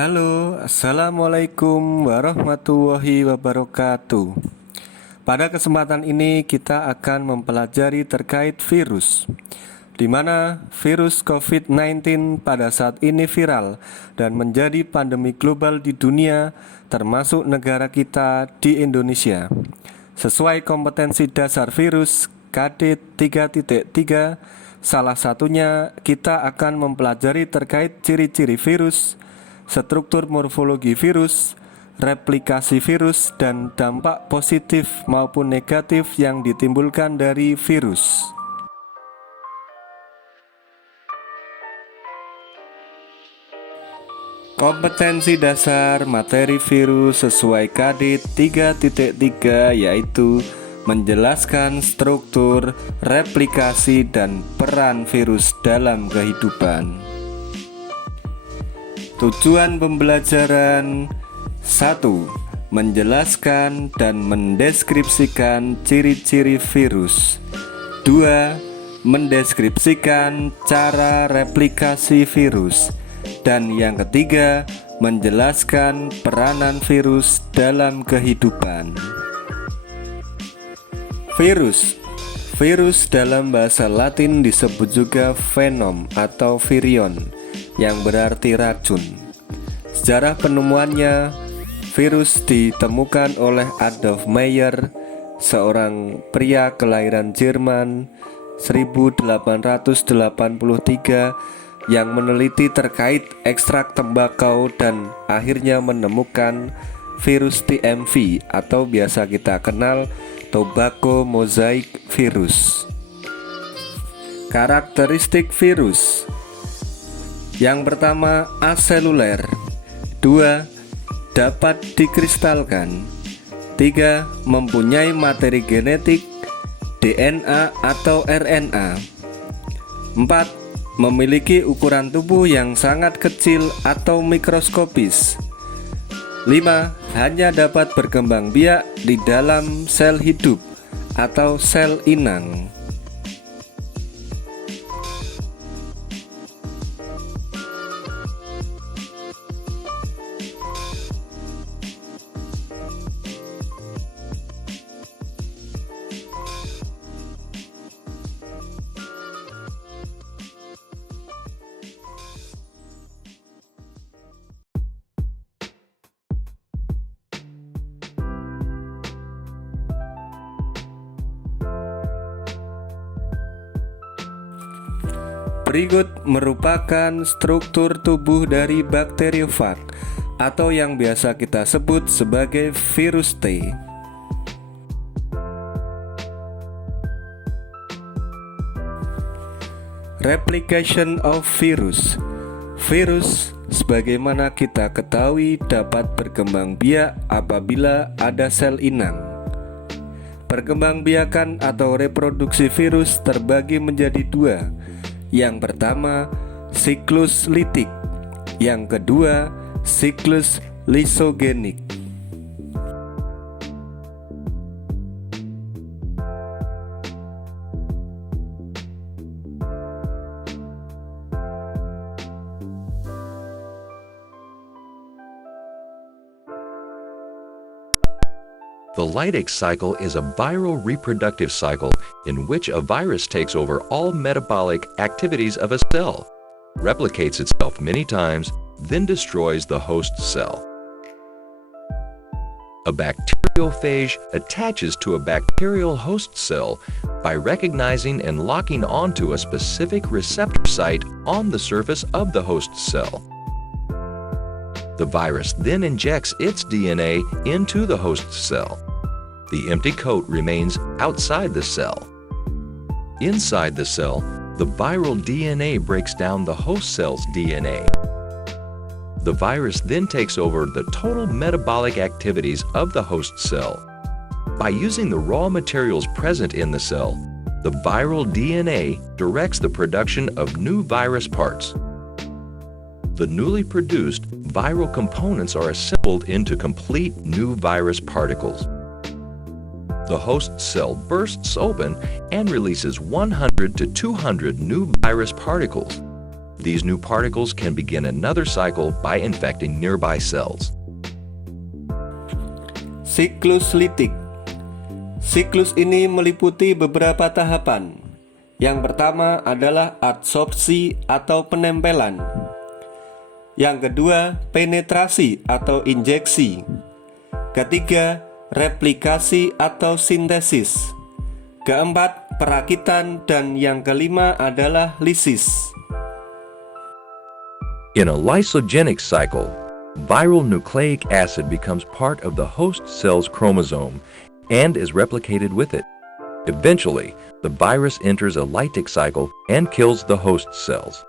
Halo, Assalamualaikum warahmatullahi wabarakatuh. Pada kesempatan ini kita akan mempelajari terkait virus, di mana virus COVID-19 pada saat ini viral dan menjadi pandemi global di dunia, termasuk negara kita di Indonesia. Sesuai kompetensi dasar virus KD 3.3, salah satunya kita akan mempelajari terkait ciri-ciri virus, struktur morfologi virus, replikasi virus, dan dampak positif maupun negatif yang ditimbulkan dari virus. Kompetensi dasar materi virus sesuai KD 3.3 yaitu menjelaskan struktur, replikasi, dan peran virus dalam kehidupan. Tujuan pembelajaran 1. Menjelaskan dan mendeskripsikan ciri-ciri virus. 2. Mendeskripsikan cara replikasi virus. Dan yang ketiga, menjelaskan peranan virus dalam kehidupan. Virus dalam bahasa Latin disebut juga venom atau virion, yang berarti racun. Sejarah penemuannya, virus ditemukan oleh Adolf Meyer, seorang pria kelahiran Jerman 1883 yang meneliti terkait ekstrak tembakau dan akhirnya menemukan virus TMV atau biasa kita kenal tobacco mosaic virus. Karakteristik virus: yang pertama, aseluler. 2. Dapat dikristalkan. 3. Mempunyai materi genetik DNA atau RNA. 4. Memiliki ukuran tubuh yang sangat kecil atau mikroskopis. 5. Hanya dapat berkembang biak di dalam sel hidup atau sel inang. Berikut merupakan struktur tubuh dari bakteriofag atau yang biasa kita sebut sebagai virus T. Replication of virus. Virus, sebagaimana kita ketahui, dapat berkembang biak apabila ada sel inang. Perkembangbiakan atau reproduksi virus terbagi menjadi dua. Yang pertama, siklus litik. Yang kedua, siklus lisogenik. The Lytic cycle is a viral reproductive cycle in which a virus takes over all metabolic activities of a cell, replicates itself many times, then destroys the host cell. A bacteriophage attaches to a bacterial host cell by recognizing and locking onto a specific receptor site on the surface of the host cell. The virus then injects its DNA into the host cell. The empty coat remains outside the cell. Inside the cell, the viral DNA breaks down the host cell's DNA. The virus then takes over the total metabolic activities of the host cell. By using the raw materials present in the cell, the viral DNA directs the production of new virus parts. The newly produced viral components are assembled into complete new virus particles. The host cell bursts open and releases 100 to 200 new virus particles. these new particles can begin another cycle by infecting nearby cells. Siklus litik. Siklus ini meliputi beberapa tahapan. Yang pertama adalah adsorpsi atau penempelan. Yang kedua, penetrasi atau injeksi. Ketiga, replikasi atau sintesis. Keempat, perakitan, dan yang kelima adalah lisis. In a lysogenic cycle, viral nucleic acid becomes part of the host cell's chromosome and is replicated with it. Eventually, the virus enters a lytic cycle and kills the host cells.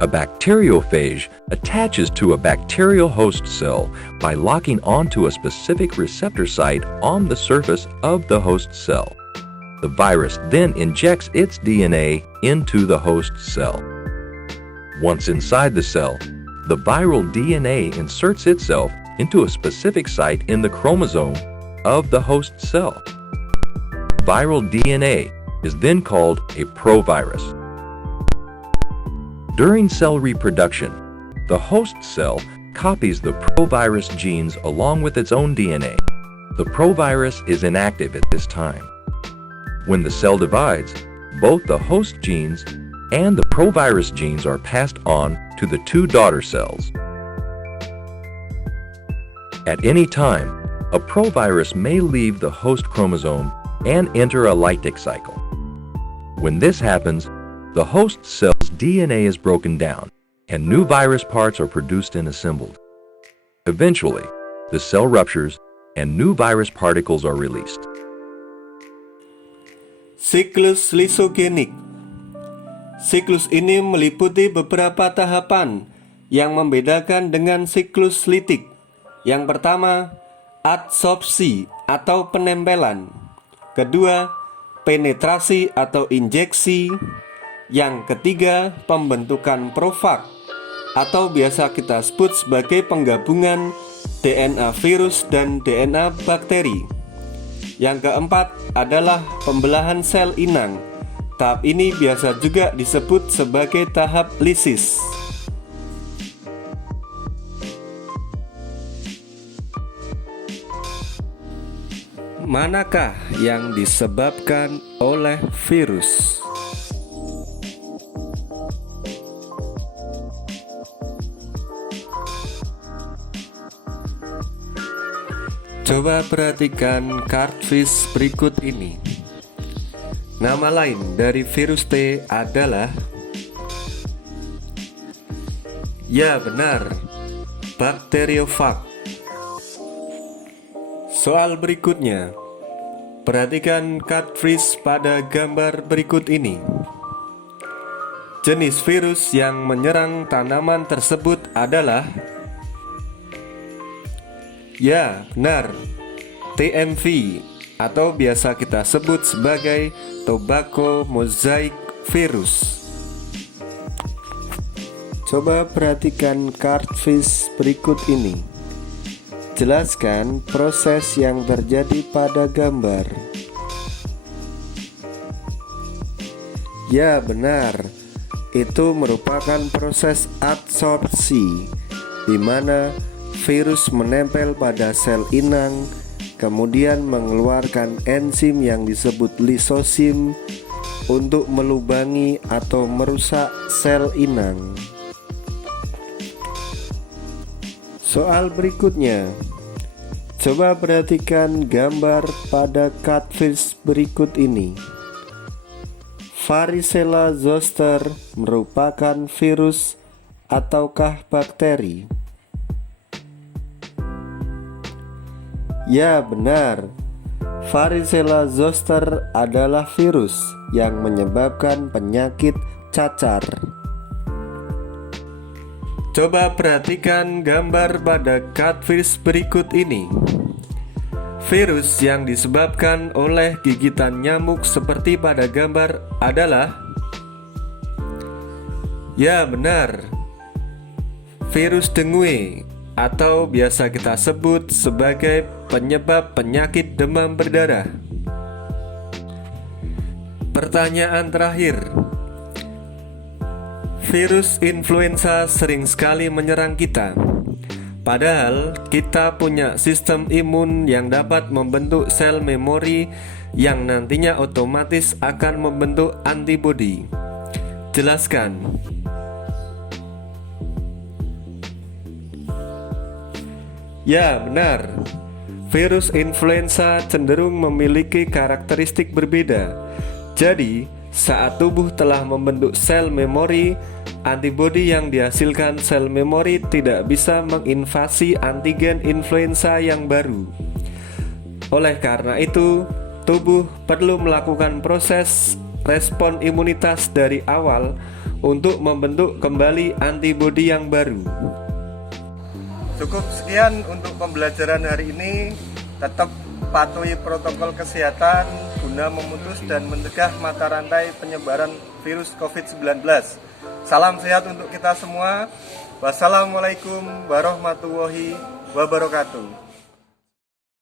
A bacteriophage attaches to a bacterial host cell by locking onto a specific receptor site on the surface of the host cell. The virus then injects its DNA into the host cell. Once inside the cell, the viral DNA inserts itself into a specific site in the chromosome of the host cell. Viral DNA is then called a provirus. During cell reproduction, the host cell copies the provirus genes along with its own DNA. The provirus is inactive at this time. When the cell divides, both the host genes and the provirus genes are passed on to the two daughter cells. At any time, a provirus may leave the host chromosome and enter a lytic cycle. When this happens, the host cell's DNA is broken down, and new virus parts are produced and assembled. Eventually, the cell ruptures, and new virus particles are released. Siklus lisogenik. Siklus ini meliputi beberapa tahapan yang membedakan dengan siklus litik. Yang pertama, adsorpsi atau penempelan. Kedua, penetrasi atau injeksi. Yang ketiga, pembentukan profag atau biasa kita sebut sebagai penggabungan DNA virus dan DNA bakteri. Yang keempat adalah pembelahan sel inang. Tahap ini biasa juga disebut sebagai tahap lisis. Manakah yang disebabkan oleh virus? Coba perhatikan kartvis berikut ini. Nama lain dari virus T adalah, ya benar, bakteriofag. Soal berikutnya, perhatikan kartvis pada gambar berikut ini. Jenis virus yang menyerang tanaman tersebut adalah, ya benar, TMV atau biasa kita sebut sebagai tobacco mosaic virus. Coba perhatikan kartvis berikut ini. Jelaskan proses yang terjadi pada gambar. Ya benar, itu merupakan proses adsorpsi, di mana virus menempel pada sel inang, kemudian mengeluarkan enzim yang disebut lisosim untuk melubangi atau merusak sel inang. Soal berikutnya, coba perhatikan gambar pada kartvis berikut ini. Varicella zoster merupakan virus ataukah bakteri? Ya benar, Varicella zoster adalah virus yang menyebabkan penyakit cacar. Coba perhatikan gambar pada kartvis berikut ini. Virus yang disebabkan oleh gigitan nyamuk seperti pada gambar adalah, ya benar, virus dengue atau biasa kita sebut sebagai penyebab penyakit demam berdarah. Pertanyaan terakhir, Virus influenza sering sekali menyerang kita. Padahal kita punya sistem imun yang dapat membentuk sel memori yang nantinya otomatis akan membentuk antibodi. Jelaskan. Ya, benar. Virus influenza cenderung memiliki karakteristik berbeda. Jadi, saat tubuh telah membentuk sel memori, antibodi yang dihasilkan sel memori tidak bisa menginvasi antigen influenza yang baru. Oleh karena itu, tubuh perlu melakukan proses respon imunitas dari awal untuk membentuk kembali antibodi yang baru. Cukup sekian untuk pembelajaran hari ini. Tetap patuhi protokol kesehatan guna memutus dan mencegah mata rantai penyebaran virus COVID-19. Salam sehat untuk kita semua. Wassalamualaikum warahmatullahi wabarakatuh.